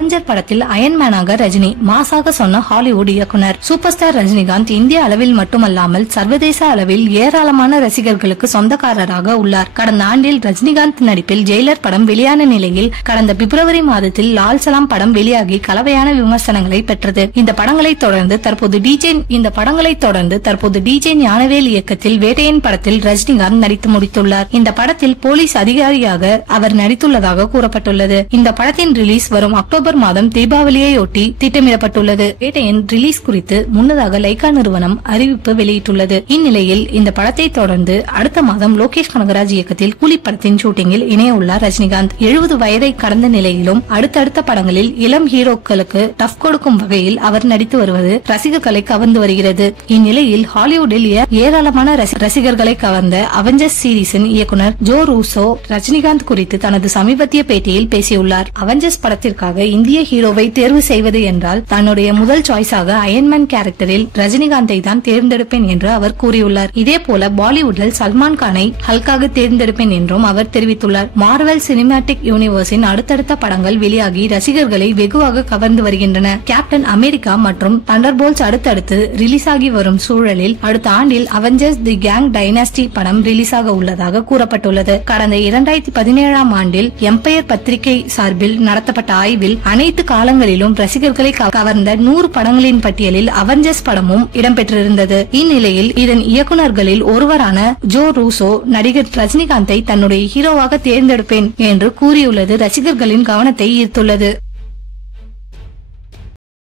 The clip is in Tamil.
அவெஞ்சர் படத்தில் அயன்மேனாக ரஜினி மாசாக சொன்ன ஹாலிவுட் இயக்குனர். சூப்பர் ஸ்டார் ரஜினிகாந்த் இந்திய அளவில் மட்டுமல்லாமல் சர்வதேச அளவில் ஏராளமான ரசிகர்களுக்கு சொந்தக்காரராக உள்ளார். கடந்த ஆண்டில் ரஜினிகாந்த் நடிப்பில் ஜெயிலர் படம் வெளியான நிலையில் கடந்த பிப்ரவரி மாதத்தில் லால் சலாம் படம் வெளியாகி கலவையான விமர்சனங்களை பெற்றது. இந்த படங்களை தொடர்ந்து தற்போது டிஜே ஞானவேல் இயக்கத்தில் வேட்டையன் படத்தில் ரஜினிகாந்த் நடித்து முடித்துள்ளார். இந்த படத்தில் போலீஸ் அதிகாரியாக அவர் நடித்துள்ளதாக கூறப்பட்டுள்ளது. இந்த படத்தின் ரிலீஸ் வரும் அக்டோபர் மாதம் தீபாவளியையொட்டி திட்டமிடப்பட்டுள்ளது. வேட்டையன் ரிலீஸ் குறித்து முன்னதாக லைகா நிறுவனம் அறிவிப்பு வெளியிட்டுள்ளது. இந்நிலையில் இந்த படத்தை தொடர்ந்து அடுத்த மாதம் லோகேஷ் கனகராஜ் இயக்கத்தில் கூலி படத்தின் ஷூட்டிங்கில் இணைய உள்ளார் ரஜினிகாந்த். 70 வயதை கடந்த நிலையிலும் அடுத்தடுத்த படங்களில் இளம் ஹீரோக்களுக்கு டஃப் கொடுக்கும் வகையில் அவர் நடித்து வருவது ரசிகர்களை கவர்ந்து வருகிறது. இந்நிலையில் ஹாலிவுட்டில் ஏராளமான ரசிகர்களை கவர்ந்த அவெஞ்சர்ஸ் சீரிஸின் இயக்குனர் ஜோ ரூசோ ரஜினிகாந்த் குறித்து தனது சமீபத்திய பேட்டியில் பேசியுள்ளார். அவெஞ்சர்ஸ் படத்திற்காக இந்திய ஹீரோவை தேர்வு செய்வது என்றால் தன்னுடைய முதல் சாய்ஸாக அயன்மேன் கேரக்டரில் ரஜினிகாந்தை தான் தேர்ந்தெடுப்பேன் என்று அவர் கூறியுள்ளார். இதேபோல பாலிவுட்டில் சல்மான் கானை ஹல்காக தேர்ந்தெடுப்பேன் என்றும் அவர் தெரிவித்துள்ளார். மார்வெல் சினிமேட்டிக் யூனிவர்ஸின் அடுத்தடுத்த படங்கள் வெளியாகி ரசிகர்களை வெகுவாக கவர்ந்து வருகின்றன. கேப்டன் அமெரிக்கா மற்றும் தண்டர்போல்ட்ஸ் அடுத்தடுத்து ரிலீஸ் ஆகி வரும் சூழலில் அடுத்த ஆண்டில் அவெஞ்சர்ஸ் தி கேங் டைனாஸ்டி படம் ரிலீஸ் ஆக உள்ளதாக கூறப்பட்டுள்ளது. கடந்த 2017 ஆண்டில் எம்பயர் பத்திரிகை சார்பில் நடத்தப்பட்ட ஆய்வில் அனைத்து காலங்களிலும் ரசிகர்களை கவர்ந்த 100 படங்களின் பட்டியலில் அவெஞ்சர்ஸ் படமும் இடம்பெற்றிருந்தது. இந்நிலையில் இதன் இயக்குநர்களில் ஒருவரான ஜோ ரூசோ நடிகர் ரஜினிகாந்தை தன்னுடைய ஹீரோவாக தேர்ந்தெடுப்பேன் என்று கூறியுள்ளது ரசிகர்களின் கவனத்தை ஈர்த்துள்ளது.